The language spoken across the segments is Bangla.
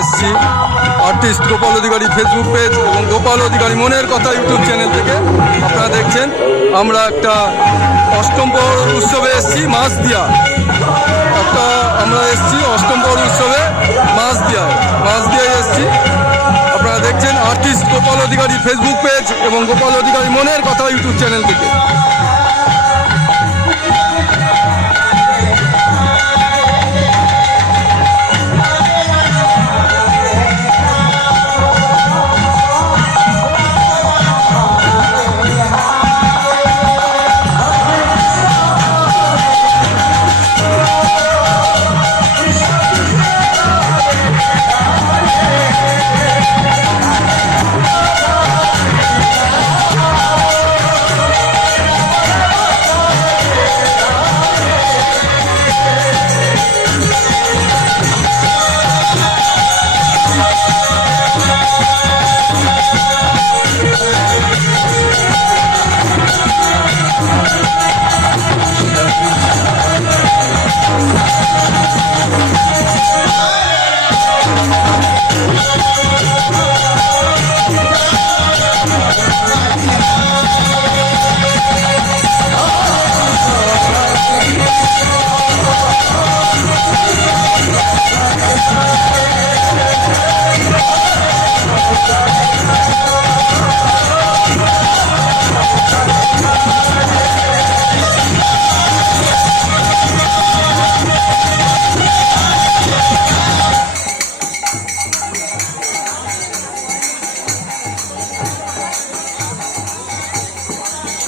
এসেছি আর্টিস্ট গোপাল অধিকারী ফেসবুক পেজ এবং গোপাল অধিকারী মনের কথা ইউটিউব চ্যানেল থেকে। আপনারা দেখছেন আমরা একটা অষ্টম পর উৎসবে এসেছি মাছদিয়া। আমরা এসেছি অষ্টম পর উৎসবে মাছদিয়ায় এসেছি। আপনারা দেখছেন আর্টিস্ট গোপাল অধিকারী ফেসবুক পেজ এবং গোপাল অধিকারী মনের কথা ইউটিউব চ্যানেল থেকে।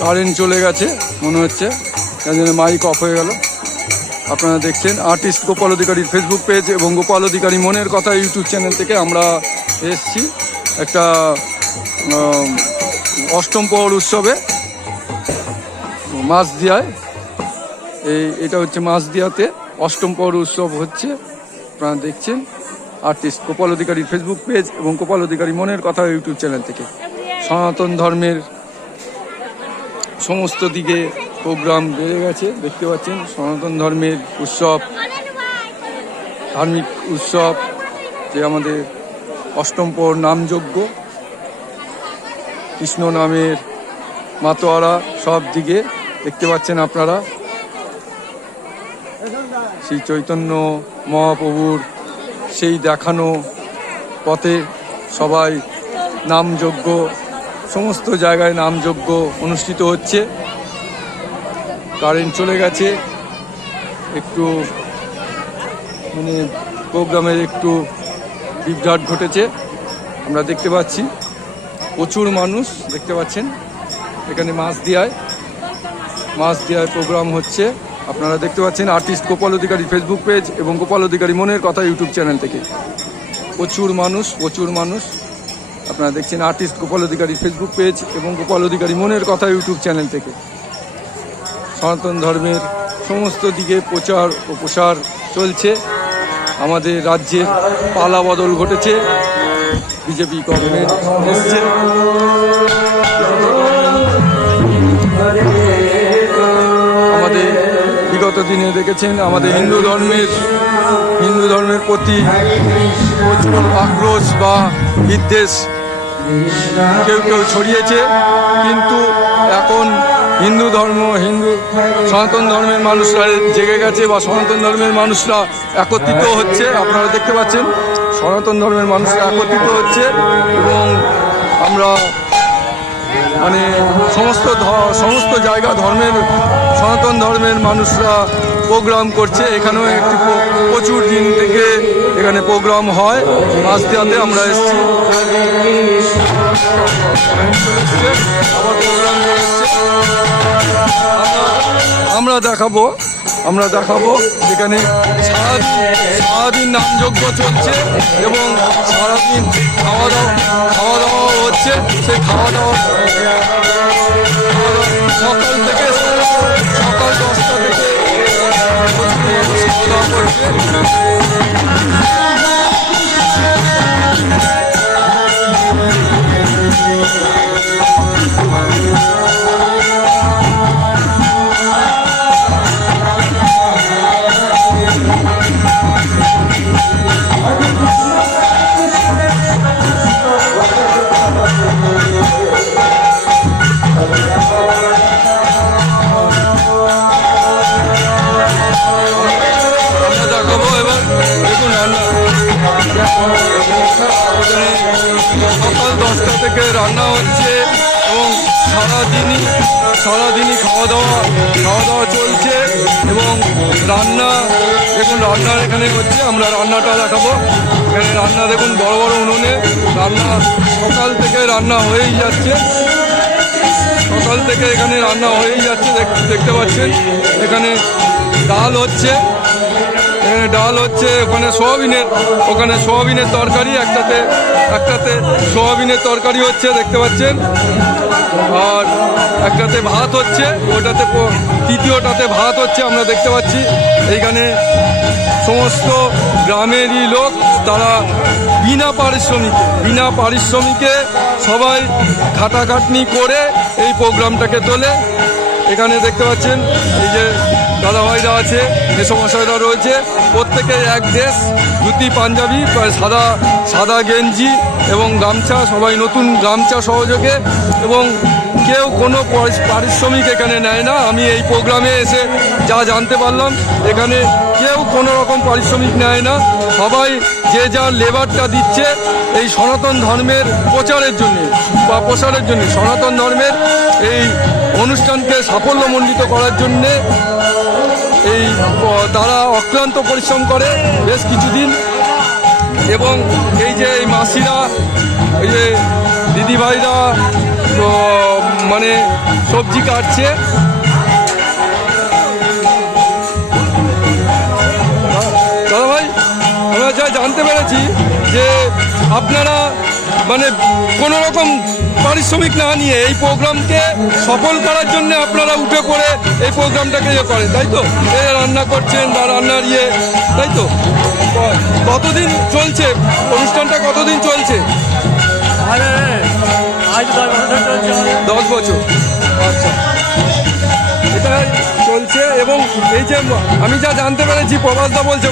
কারেন্ট চলে গেছে মনে হচ্ছে, তার জন্য মাইক অফ হয়ে গেল। আপনারা দেখছেন আর্টিস্ট গোপাল অধিকারীর ফেসবুক পেজ এবং গোপাল অধিকারী মনের কথা ইউটিউব চ্যানেল থেকে। আমরা এসেছি একটা অষ্টম পর উৎসবে মাছদিয়ায়। এটা হচ্ছে মাছদিয়াতে অষ্টম পর উৎসব হচ্ছে। আপনারা দেখছেন আর্টিস্ট গোপাল অধিকারীর ফেসবুক পেজ এবং গোপাল অধিকারী মনের কথা ইউটিউব চ্যানেল থেকে। সনাতন ধর্মের সমস্ত দিকে প্রোগ্রাম বেড়ে গেছে, দেখতে পাচ্ছেন। সনাতন ধর্মের উৎসব, ধার্মিক উৎসব যে আমাদের অষ্টম পর নামযজ্ঞ, কৃষ্ণ নামের মাতোয়ারা, সব দিকে দেখতে পাচ্ছেন আপনারা। শ্রী চৈতন্য মহাপ্রভুর সেই দেখানো পথে সবাই নামযজ্ঞ, সমস্ত জায়গায় নামযজ্ঞ অনুষ্ঠিত হচ্ছে। কারেন্ট চলে গেছে, একটু মানে প্রোগ্রামের একটু বিভ্রাট ঘটেছে। আমরা দেখতে পাচ্ছি প্রচুর মানুষ দেখতে পাচ্ছেন এখানে মাছদিয়ায় প্রোগ্রাম হচ্ছে। আপনারা দেখতে পাচ্ছেন আর্টিস্ট গোপাল অধিকারী ফেসবুক পেজ এবং গোপাল অধিকারী মনের কথা ইউটিউব চ্যানেল থেকে। প্রচুর মানুষ আপনারা দেখছেন আর্টিস্ট গোপাল অধিকারী ফেসবুক পেজ এবং গোপাল অধিকারী মনের কথা ইউটিউব চ্যানেল থেকে। সনাতন ধর্মের সমস্ত দিকে প্রচার ও প্রসার চলছে। আমাদের রাজ্যের পালা বদল ঘটেছে, বিজেপি গভর্নমেন্ট এসছে। আমাদের বিগত দিনে দেখেছেন আমাদের হিন্দু ধর্মের প্রতি প্রচুর আক্রোশ বা বিদ্বেষ কেউ ছড়িয়েছে, কিন্তু এখন সনাতন ধর্মের মানুষরা জেগে গেছে বা সনাতন ধর্মের মানুষরা একত্রিত হচ্ছে। আপনারা দেখতে পাচ্ছেন সনাতন ধর্মের মানুষরা একত্রিত হচ্ছে এবং আমরা মানে সমস্ত জায়গা সনাতন ধর্মের মানুষরা প্রোগ্রাম করছে। এখানেও একটি প্রচুর দিন থেকে এখানে প্রোগ্রাম হয়। মাছদিয়াতে আমরা এসেছি, আমরা দেখাবো এখানে সারাদিন নামযজ্ঞ চলছে এবং সারাদিন খাওয়া দাওয়া হচ্ছে। সেই খাওয়া দাওয়া সকাল 10টা থেকে খাওয়া দাওয়া করছে। খাওয়া দাওয়া চলছে এবং রান্না দেখুন, রান্নার এখানে হচ্ছে, আমরা রান্নাটা দেখাবো। এখানে রান্না দেখুন, বড় বড় উনুনে রান্না, সকাল থেকে রান্না হয়েই যাচ্ছে, সকাল থেকে এখানে রান্না হয়েই যাচ্ছে। দেখতে পাচ্ছেন এখানে ডাল হচ্ছে, এখানে ডাল হচ্ছে, ওখানে সোয়াবিনের তরকারি, একটাতে সোয়াবিনের তরকারি হচ্ছে দেখতে পাচ্ছেন, আর একটাতে ভাত হচ্ছে, ওটাতে তৃতীয়টাতে ভাত হচ্ছে আমরা দেখতে পাচ্ছি। এইখানে সমস্ত গ্রামেরই লোক, তারা বিনা পারিশ্রমিকে সবাই খাটাখাটনি করে এই প্রোগ্রামটাকে তোলে। এখানে দেখতে পাচ্ছেন এই যে দাদাভাইরা আছে, মেসমশাইরা রয়েছে, প্রত্যেকে এক ড্রেস, ধুতি পাঞ্জাবি, সাদা গেঞ্জি এবং গামছা, সবাই নতুন গামছা সহযোগে, এবং কেউ কোনো পারিশ্রমিক এখানে নেয় না। আমি এই প্রোগ্রামে এসে যা জানতে পারলাম, এখানে কেউ কোনো রকম পারিশ্রমিক নেয় না, সবাই যে যার লেবারটা দিচ্ছে এই সনাতন ধর্মের প্রচারের জন্যে বা প্রসারের জন্য, সনাতন ধর্মের এই অনুষ্ঠানকে সাফল্যমণ্ডিত করার জন্যে এই তারা অক্লান্ত পরিশ্রম করে বেশ কিছুদিন। এবং এই যে এই মাসিরা, এই যে দিদিভাইরা মানে সবজি কাটছে, দাদা ভাই আমরা যা জানতে পেরেছি যে আপনারা মানে কোনো রকম পারিশ্রমিক না নিয়ে এই প্রোগ্রামকে সফল করার জন্য আপনারা উঠে পড়ে এই প্রোগ্রামটাকে করেন, তাই তো? রান্না করছেন বা রান্নার তাই তো? কতদিন চলছে অনুষ্ঠানটা, কতদিন চলছে? 10 বছর। আচ্ছা, এটা চলছে। এবং এই যে আমি যা জানতে পেরেছি, প্রভাসদা বলছে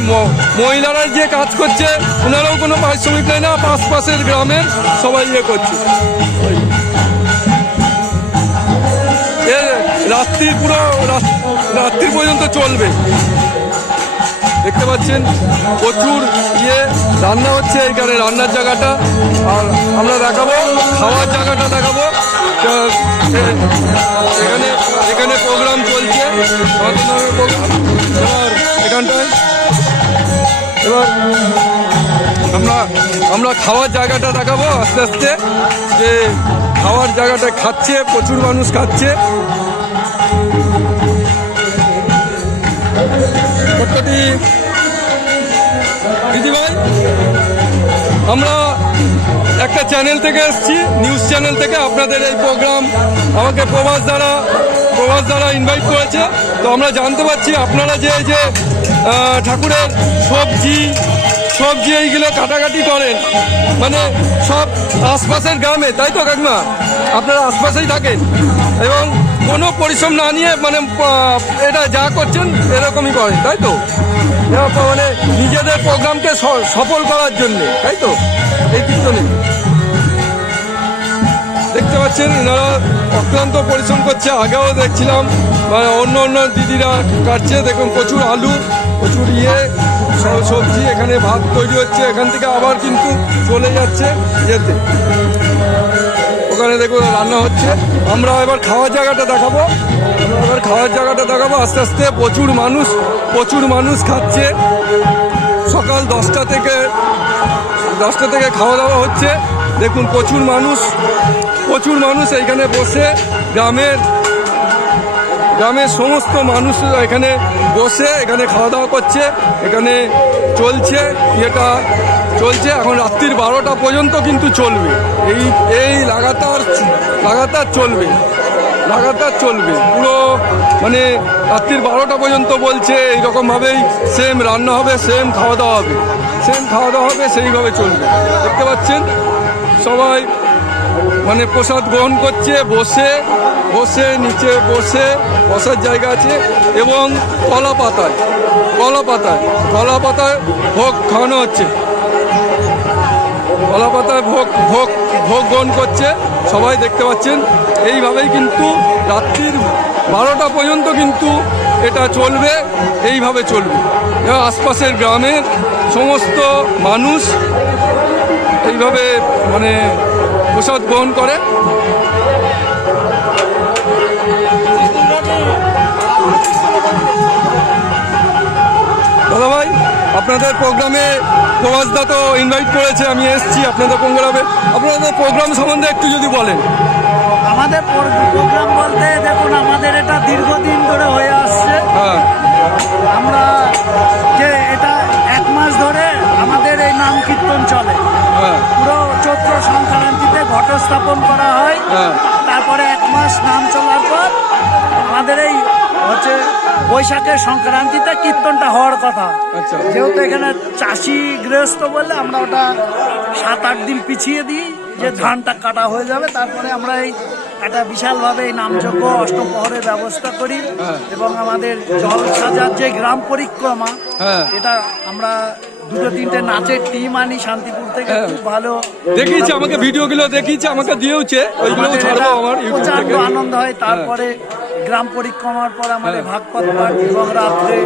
মহিলারা যে কাজ করছে ওনারাও কোনো পারিশ্রমিক নেয় না, পাশের গ্রামের সবাই করছে। রাত্রি পর্যন্ত চলবে। দেখতে পাচ্ছেন প্রচুর রান্না হচ্ছে এইখানে, রান্নার জায়গাটা, আর আমরা দেখাবো খাওয়ার জায়গাটা দেখাবো। এখানে প্রোগ্রাম চলছে, এখানটায় এবার আমরা খাওয়ার জায়গাটা দেখাবো আস্তে আস্তে, যে খাওয়ার জায়গাটা খাচ্ছে, প্রচুর মানুষ খাচ্ছে। দিদিভাই, আমরা একটা চ্যানেল থেকে এসেছি, নিউজ চ্যানেল থেকে, আপনাদের এই প্রোগ্রাম আমাকে প্রভাস দ্বারা ইনভাইট করেছে। তো আমরা জানতে পারছি আপনারা যে ঠাকুরের সবজি এইগুলো কাটাকাটি করেন, মানে সব আশপাশের গ্রামে, তাই তো কাকিমা? আপনারা আশপাশেই থাকেন এবং কোনো পরিশ্রম না নিয়ে মানে এটা যা করছেন এরকমই করেন, তাই তো? মানে নিজেদের প্রোগ্রামকে সফল করার জন্যে, তাই তো? এই কীর্তনে দেখতে পাচ্ছেন এনারা অক্লান্ত পরিশ্রম করছে। আগেও দেখছিলাম মানে অন্য দিদিরা কাটছে, দেখুন প্রচুর আলু, প্রচুর সবজি, এখানে ভাত তৈরি হচ্ছে, এখান থেকে আবার কিন্তু চলে যাচ্ছে যেতে, ওখানে দেখুন রান্না হচ্ছে। আমরা এবার খাওয়ার জায়গাটা দেখাবো, আস্তে আস্তে। প্রচুর মানুষ খাচ্ছে, সকাল 10টা থেকে খাওয়া দাওয়া হচ্ছে। দেখুন প্রচুর মানুষ এইখানে বসে, গ্রামের সমস্ত মানুষ এখানে বসে এখানে খাওয়া দাওয়া করছে। এখানে চলছে এখন রাত্রির 12টা পর্যন্ত কিন্তু চলবে, এই লাগাতার চলবে পুরো, মানে রাত্রির 12টা পর্যন্ত বলছে। এইরকমভাবেই সেম রান্না হবে, সেম খাওয়া দাওয়া হবে, সেইভাবে চলবে। দেখতে পাচ্ছেন সবাই মানে প্রসাদ গ্রহণ করছে, বসে নিচে বসার জায়গা আছে, এবং কলা পাতায় ভোগ খাওয়ানো হচ্ছে, কলা পাতায় ভোগ গ্রহণ করছে সবাই, দেখতে পাচ্ছেন। এইভাবেই কিন্তু রাত্রির 12টা পর্যন্ত কিন্তু এটা চলবে, এইভাবে চলবে। আশপাশের গ্রামের সমস্ত মানুষ এইভাবে মানে প্রসাদ গ্রহণ করে। আপনাদের প্রোগ্রামে প্রভাসদা তো ইনভাইট করেছে, আমি এসেছি আপনাদের প্রোগ্রামে। আপনাদের প্রোগ্রাম সম্বন্ধে একটু যদি বলেন। আমাদের প্রোগ্রাম বলতে দেখুন, আমাদের এটা দীর্ঘদিন ধরে হয়ে আসছে। হ্যাঁ আমরা যে এটা 1 মাস ধরে আমাদের এই নাম কীর্তন চলে। হ্যাঁ পুরো চৈত্র সংক্রান্তিতে ঘটস্থাপন করা হয়। হ্যাঁ তারপরে 1 মাস নাম চলার পর আমাদের এই হচ্ছে বৈশাখের সংক্রান্তিতে কীর্তনটা হওয়ার কথা। আচ্ছা। যেহেতু এখানে চাষি গৃহস্থ বলে আমরা ওটা 7-8 দিন পিছিয়ে দিই, যে ধানটা কাটা হয়ে যাবে। তারপরে আমরা এই একটা বিশালভাবে এই নামযজ্ঞ অষ্টপ্রহরের ব্যবস্থা করি। হ্যাঁ। এবং আমাদের জল সাজার যে গ্রাম পরিক্রমা, হ্যাঁ। এটা আমরা 2-3টে নাচের টিম আনি শান্তিপুর থেকে। হ্যাঁ। খুব ভালো দেখিয়েছে আমাকে, ভিডিওগুলো দেখিয়েছে আমাকে, দিয়েওছে, ওইগুলো আমাদের ছাড়বো এটা আমার ইউটিউব প্রচণ্ড থেকে। আনন্দ হয়। তারপরে গ্রাম পরিক্রমার পর আমাদের হ্যাঁ। ভাগবত পাঠ এবং রাত্রে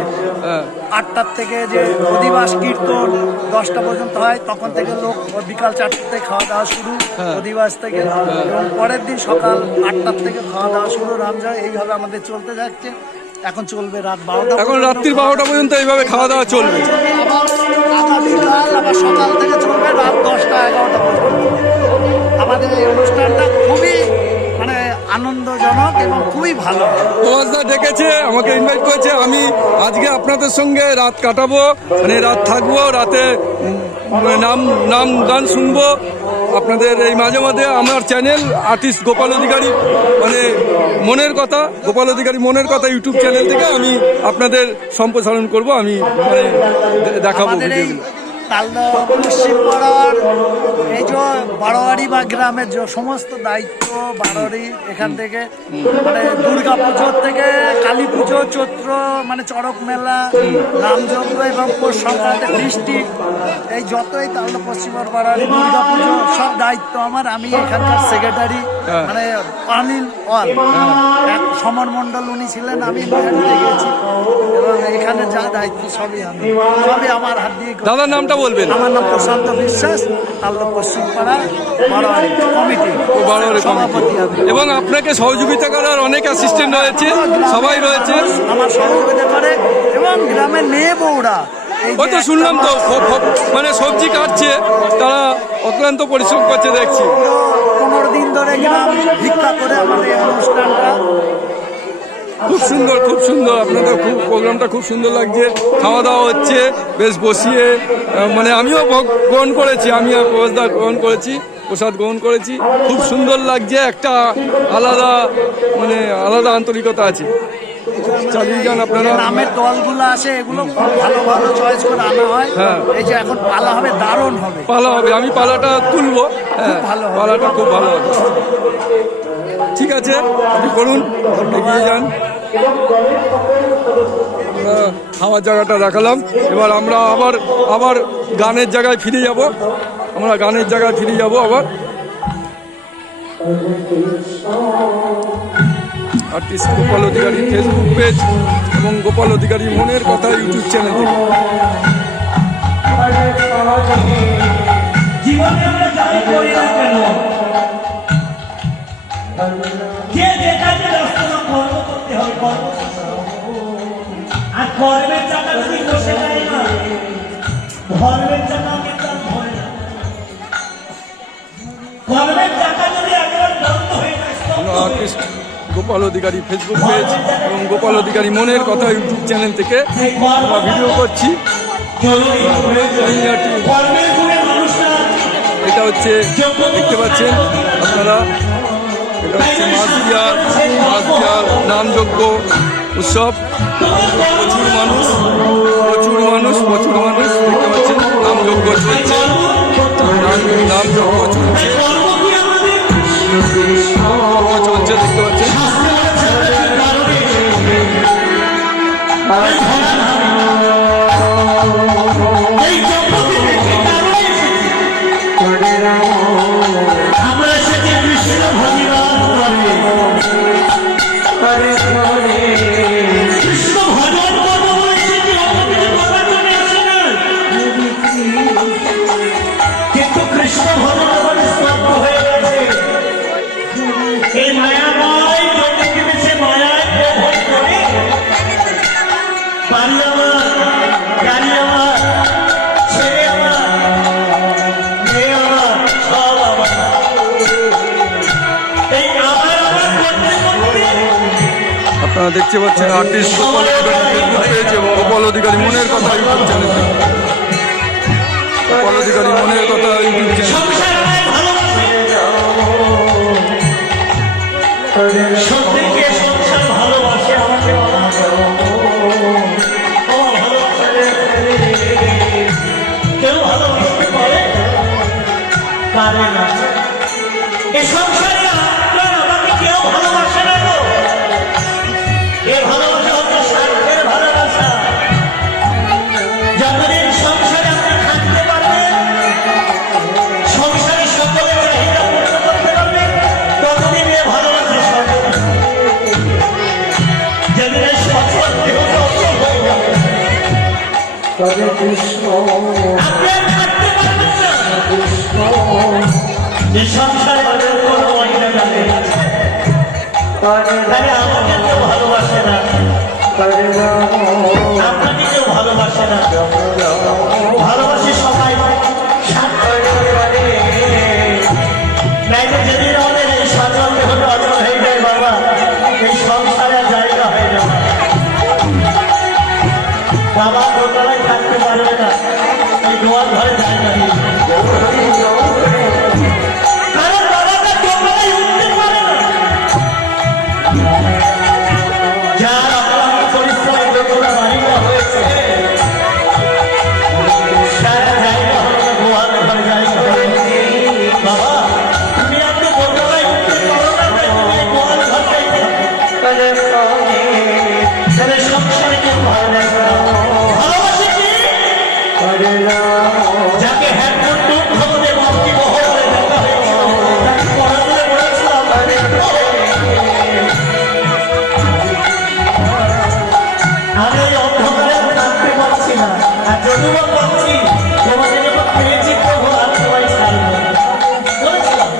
হ্যাঁ 8টার থেকে যে অধিবাস কীর্তন 10টা পর্যন্ত হয়, তখন থেকে লোক বিকাল 4টাতে খাওয়া দাওয়া শুরু হ্যাঁ। অধিবাস থেকে। এবং পরের দিন সকাল 8টার থেকে খাওয়া দাওয়া শুরু রামজয়। এইভাবে আমাদের চলতে যাচ্ছে। এখন চলবে রাত 12টা, এখন রাত্রির 12টা পর্যন্ত এইভাবে খাওয়া দাওয়া চলবে। আবার আগামীকাল আবার সকাল থেকে চলবে রাত 10টা-11টা পর্যন্ত। আমাদের এই অনুষ্ঠানটা খুবই মানে আনন্দজনক এবং খুবই ভালো। প্রভাসদা ডেকেছে, আমাকে ইনভাইট করেছে, আমি আজকে আপনাদের সঙ্গে রাত কাটাবো, মানে রাত থাকবো, রাতে নাম গান শুনবো আপনাদের এই মাঝে মাঝে আমার চ্যানেল আর্টিস্ট গোপাল অধিকারী, মানে মনের কথা, গোপাল অধিকারী মনের কথা ইউটিউব চ্যানেল থেকে আমি আপনাদের সম্প্রসারণ করব, আমি মানে দেখাবো আমাদের এই ভিডিওগুলো। তালদা পশ্চিম পাড়ার এই যে বারোয়ারি বা গ্রামের যে সমস্ত দায়িত্ব বারোয়ারি এখান থেকে মানে দুর্গা পুজোর থেকে কালী পুজো, চৈত্র মানে চড়ক মেলা, রামযজ্ঞ এবং পৌষ সংক্রান্তি বৃষ্টি, এই যতই তালদা পশ্চিম বারোয়ারি দুর্গা পুজো সব দায়িত্ব আমার। আমি এখানকার সেক্রেটারি, মানে অনিল ওয়াল, এক সমর মণ্ডল উনি ছিলেন, আমি এখানে গেছি। এবং এখানে যা দায়িত্ব সবই আমার হাত দিয়ে। দাদার নামটা বলবেন? আমার নাম প্রশান্ত বিশ্বাস, তালদা পশ্চিম পাড়া বারোয়ারি কমিটি সভাপতি আমি। এবং আপনাকে সহযোগিতা করার অনেক অ্যাসিস্ট্যান্ট রয়েছে, সবাই রয়েছে আমার সহযোগিতা করে। এবং গ্রামের মেয়ে বউরা ওই তো শুনলাম তো, মানে সবজি কাটছে, তারা অক্লান্ত পরিশ্রম করছে দেখছি। 15 দিন ধরে গ্রাম ভিক্ষা করে আমাদের এই অনুষ্ঠানটা। খুব সুন্দর, খুব সুন্দর, আপনাদের খুব প্রোগ্রামটা খুব সুন্দর লাগছে। খাওয়া দাওয়া হচ্ছে বেশ বসিয়ে, মানে আমিও গ্রহণ করেছি, আমি আর প্রভাসদা গ্রহণ করেছি, প্রসাদ গ্রহণ করেছি। খুব সুন্দর লাগছে, একটা আলাদা মানে আলাদা আন্তরিকতা আছে। চালিয়ে যান আপনারা। নামের দলগুলো আসে, এগুলো খুব ভালো ভালো চয়েস করে আনা হয়। হ্যাঁ। এই যে এখন পালা হবে, দারুণ হবে পালা হবে, আমি পালাটা তুলবো। হ্যাঁ, ভালো হবে। পালাটা খুব ভালো হবে। ঠিক আছে, আপনি করুন, এগিয়ে যান। আমরা খাওয়ার জায়গাটা দেখালাম, এবার আমরা আবার গানের জায়গায় ফিরে যাব। আমরা গানের জায়গায় ফিরে যাব আবার। আর্টিস্ট গোপাল অধিকারী ফেসবুক পেজ এবং গোপাল অধিকারী মনের কথা ইউটিউব চ্যানেল থেকে। জীবনে আমরা যাই করি না কেন, যে যেটাকে রাস্তা কর্ম করতে হবে, কর্ম করতে হবে। আর কর্মের চাকা যদি বসে যায় না, ধর্মের চাকা কিন্তু আর ধরে না। কর্মের চাকা যদি একবার বন্ধ হয়ে যায়, আমরা আর্টিস্ট গোপাল অধিকারী ফেসবুক পেজ এবং গোপাল অধিকারী মনের কথা ইউটিউব চ্যানেল থেকে আমরা ভিডিও করছি। কর্মের গুণে মানুষরা এটা হচ্ছে দেখতে পাচ্ছেন আপনারা, এটা হচ্ছে মাছদিয়ার নামযজ্ঞ উৎসব। প্রচুর মানুষ দেখতে পাচ্ছেন, নামযজ্ঞ চলছে, নামযজ্ঞ চলছে, দেখতে পাচ্ছেন। আমরা সেটি কৃষ্ণ ভগবান কৃষ্ণ ভজন করবো বলে সেটি অন্য কিছু করার জন্য আসে না। কিন্তু কৃষ্ণ ভজন করে স্তব্ধ হয়ে গেছে। এই মায়াময় জগৎকে সে মায়ায় প্রভোগ করে বাড়ি আমার গাড়ি আমার দেখতে পাচ্ছেন আর্টিস্ট গোপাল অধিকারী ফেসবুক পেজ এবং গোপাল অধিকারী মনের কথা ইউটিউব চ্যানেল। গোপাল অধিকারী মনের কথা ইউটিউব চ্যানেল। সত্যিকে সংসার ভালোবাসে আমাকে কেউ ভালোবাসতে পারে পারে না। এই সংসারে আমাকে কেউ ভালোবাসে না গো। এ ভালোবাসা হচ্ছে স্বার্থের ভালোবাসা। যতদিন সংসারে আপনি থাকতে পারবেন, সংসারে সকলের চাহিদা পূর্ণ করতে পারবেন, ততদিন এ ভালোবাসা সফল। যেদিন এই সফল দেহ অচল হয়ে যাবে, আপনি আর থাকতে পারবেন না। যে সংসারে কোনো মহিলা যাবে তাহলে আমাকে কেউ ভালোবাসে না, আপনাকে কেউ ভালোবাসে না। ভালোবাসে সবাই নাইলে যেদিন আমাদের এই সচল দেহটা অচল হয়ে যায় বাবা, এই সংসারে জায়গা হয়ে যাবে। বাবা দোতলায় থাকতে পারবে না, এই দোয়ার ঘরে জায়গা নেই। কারণ বাবাটা দোতলায় উঠতে পারে না। যার আপনার পরিশ্রমে দোতলা বাড়িটা হয়েছে, সারা জায়গা হলো দোয়ার ঘরে জায়গা হয়েছে। বাবা তুমি আপনি দোতলায় উঠতে পারো না, তাই তুমি এই দোয়ার ঘর চাইতে তাহলে সংসারে কেউ ভালোবাসে না। ভালোবাসে কি? যাকে হ্যান্ডমোট ভবনে ভক্তি মহলে দেখা হয়েছিল, তাকে পড়াশোনা করেছিলাম। আমি এই অন্ধকারে থাকতে পারছি না, আর যদিও পাচ্ছি তোমাকে যখন পেয়েছি তখন আমি তোমায় ছাড়বো বলেছিলাম।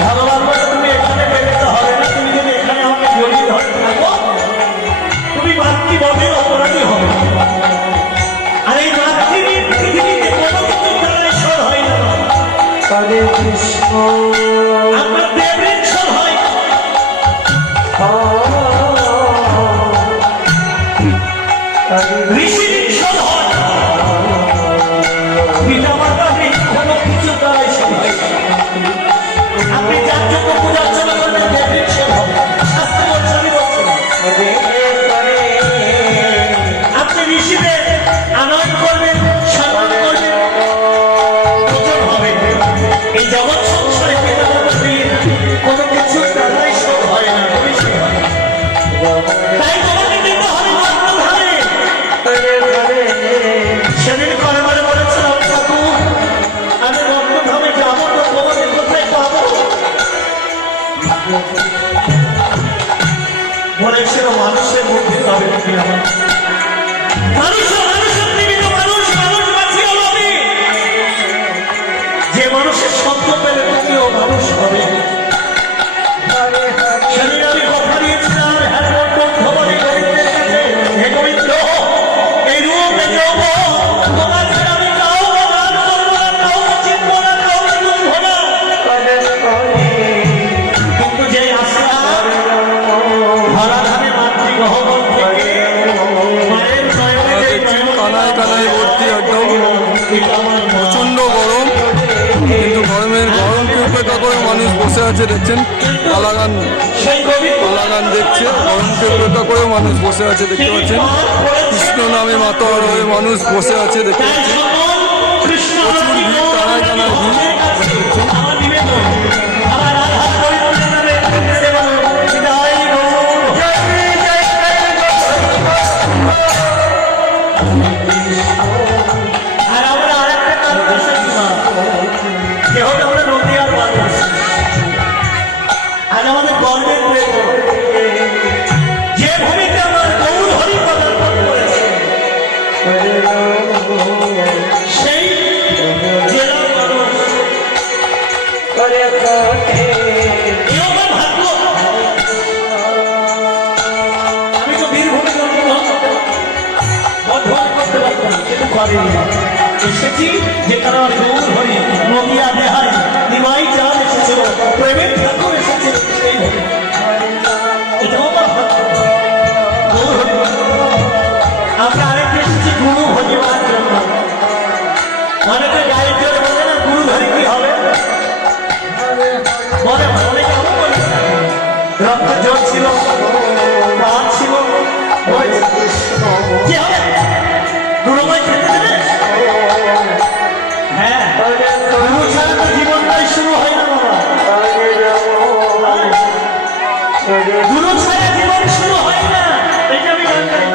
ভগবান বলে তুমি এখানে বেরোতে হবে না, তুমি যদি এখানে আমাকে জড়িয়ে ধরে থাকো তুমি মাতৃভাবে অপরাধী হবে। আর এই মাতৃভূমির পৃথিবীতে কোনো কিছু দ্বারা ঈশ্বর হয় না। আপনার দেবের ঈশ্বর হয়, ঋষির ঈশ্বর হয়, পিতা মাতা কোনো কিছু দ্বারা ঈশ্বর হয়। আপনি যার জন্য পূজা অর্চনা করবেন দেবের ঈশ্বর হবে। শাস্ত্র বলছে, আমি বলছি না। আপনি ঋষিদের আনয়ন করবেন, সম্মান করবেন, ওজন হবে। এই জগৎ সংসারে পিতা মাতা কোনো কিছু দ্বারা ঈশ্বর হয় না, ঋষি হয়। তাই তোমাকে দিতে হবে বর্তমানে। সেদিন করে বলেছিলাম ঠাকুর আমি বর্তমানে যাবো তো তোমাদের কোথায় পাবো? বলেছিল মানুষের মধ্যে তবে তুমি আমার মানুষের জীবিত মানুষ বাঁচিয়ে হবে। যে মানুষের শব্দ পেলে তুমিও মানুষ হবে। সেদিন আমি কথা দিয়েছিলাম হ্যান্ডমোট ভবনে গোবিন্দের কাছে, হে গোবিন্দ এই রূপে যাব তোমার ছেড়ে আমি কাউকে দান করবো না, কাউকে চিনবো না, কাউকে বুঝবো না। কিন্তু যে আশা ধরাধামে মাতৃগহ্বর থেকে মায়ের নয়নে যে কানায় কানায় ভর্তি একদম প্রচন্ড গরম, কিন্তু গরমকে উপেক্ষা করে মানুষ বসে আছে দেখছেন। পালাগান দেখছে, গরমকে উপেক্ষা করে মানুষ বসে আছে দেখতে পাচ্ছেন। কৃষ্ণ নামে মাতার হয়ে মানুষ বসে আছে দেখতে পাচ্ছেন। প্রচুর ভিড়, কানায় কানায় ভিড় দেখছেন। আর আমরা আরেকটা কারণ এসেছি মা, যেহেতু আমরা নদীয়ার মানুষ, আজ আমাদের গর্বের যে ভূমিতে আমার গৌর হরি পদার্পণ করেছে সেই জেলার মানুষ। এও আমার ভাগ্য। আমি তো বীরভূমে জন্মগ্রহণ করতে পারতাম, কিন্তু করেনি। এসেছি যেখানে আমার গৌর হরি নদিয়া দেহাই নিমাই চাঁদ এসেছিল, প্রেমের ঠাকুর এসেছিল, সেই এটাও আমার কি হবে গুরুমাই খেতে দেবে? হ্যাঁ, গুরু ছাড়া তো জীবনটাই শুরু হয় না বাবা। গুরু ছাড়া জীবন শুরু হয় না, এটা আমি গান গাই।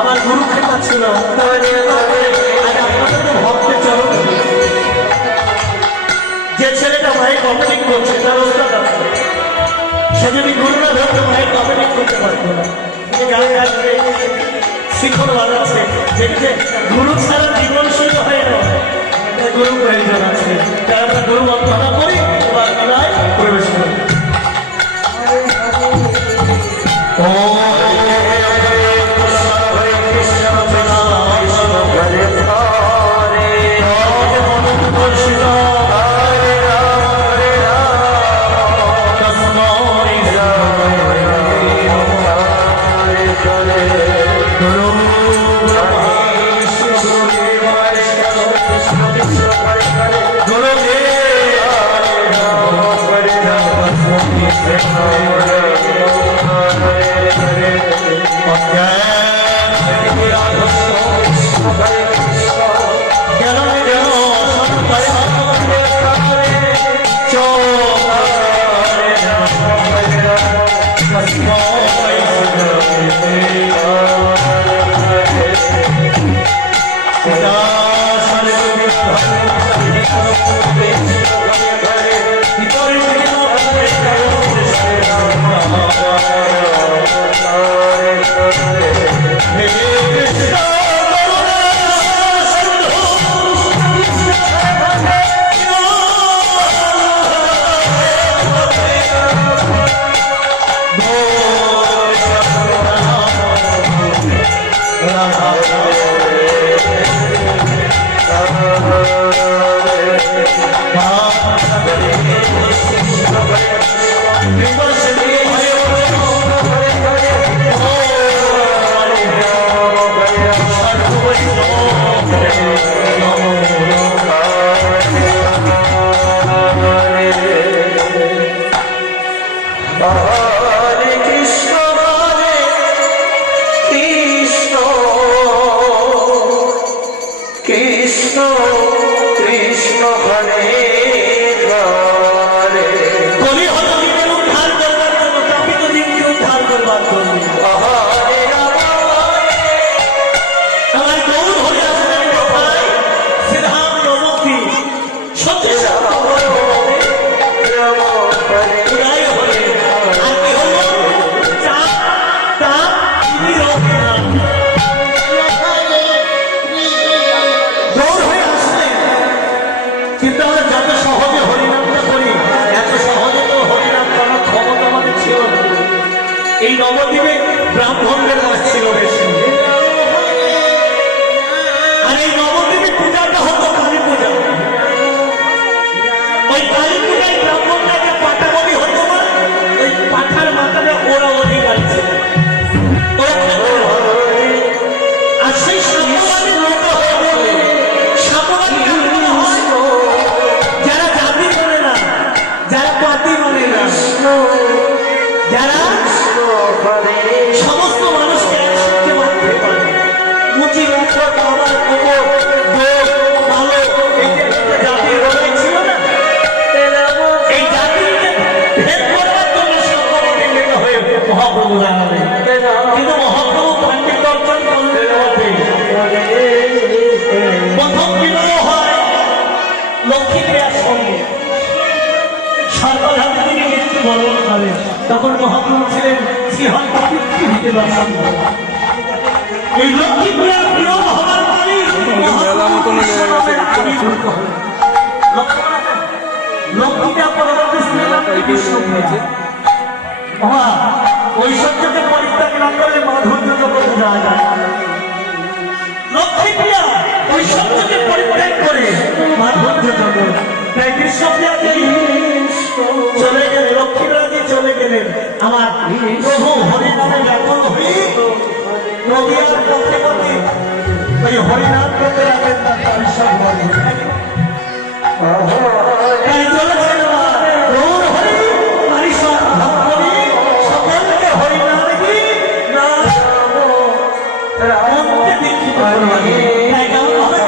আমার গুরু খেতা ছিল, আজ আপনাদের তো ভক্তের চরণ। যে ছেলেটা মায়ের কমেডিং করছে তার ওস্তাদ আছে, সে যদি গুরু না ধরতো মায়ের কমেডিং করতে পারতো না। গান গাইছে, শিখর বাজাচ্ছে, দেখছে গুরু ছাড়া জীবন শুরু হয় না, গুরু প্রয়োজন আছে। তাই আমরা গুরু বন্দনা করি, এবার বিদায় প্রবেশ করি। এই নবদ্বীপে ব্রাহ্মণদের কাজ ছিল বেশি, আর এই নবদ্বীপে পূজাটা হতো কালী পূজা। ওই কালী পূজায় ব্রাহ্মণটাকে পাঠা বলি হতো না, ওই পাঠার মাথাটা ওরা অধিকার ছিল, আর সেই সাম্যবাদী লোক হয়ে সাম্যবাদী হয় যারা জাতি মানে না, যারা পাতি মানে না, যারা সমস্ত মানুষকে একসাথে মানতে পারে। মুচি মুখর বাবার কুকুর ভালো এই যে একটা জাতি রয়েছিল না, এই জাতিকে ভেদ করবার জন্য সকলে মিলিত হয়ে মহাপ্রভু দাঁড়ালেন। কিন্তু মহাপ্রভু পাণ্ডিত অর্জন করলেন বটে। প্রথম বিবাহ হয় লক্ষ্মী প্রিয়ার সঙ্গে, সর্বধামে তিনি মৃত্যু বরণ করেন। তখন মহাপ্রভু ছিলেন শ্রীহন পৃথিবীতে বাসন। এই লক্ষ্মী প্রিয়া প্রিয় হওয়ার পরই লক্ষ্মীটা পরবর্তী ঐশ্বর্যকে পরিত্যাগ না করলে মাধুর্য জগৎ যাওয়া যায়। লক্ষ্মী প্রিয়া ঐশ্বর্যকে পরিত্যাগ করে মাধুর্য জগৎ, তাই কৃষ্ণপ্রিয়া চলে গেলেন, লক্ষ্মীপ্রিয়া চলে গেলেন। আমার প্রভু হরিনামে ব্যাকুল হয়ে নদীয়ার পথে পথে ওই হরিনাম করতে রাখেন তার সব তাই চলেছেন গৌর হরি হরিনাম হ্যাঁ, কেমন হবে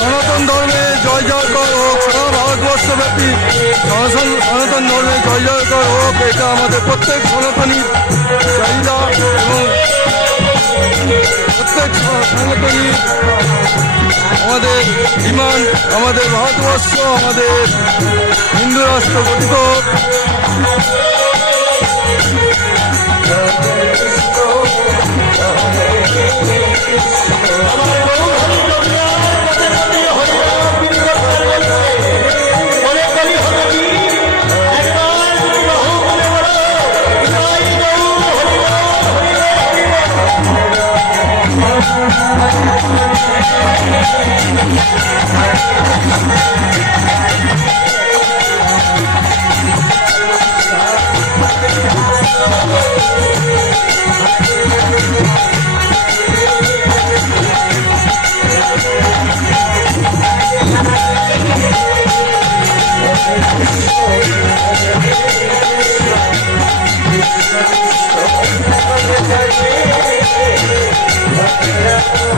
সনাতন ধর্মে জয় জয়কার হোক, এটা আমাদের প্রত্যেক সনাতনীর চাহিদা এবং প্রত্যেক সনাতনী আমাদের ডিমান্ড, আমাদের ভারতবর্ষ আমাদের হিন্দু রাষ্ট্র গঠিত হোক। Yeah.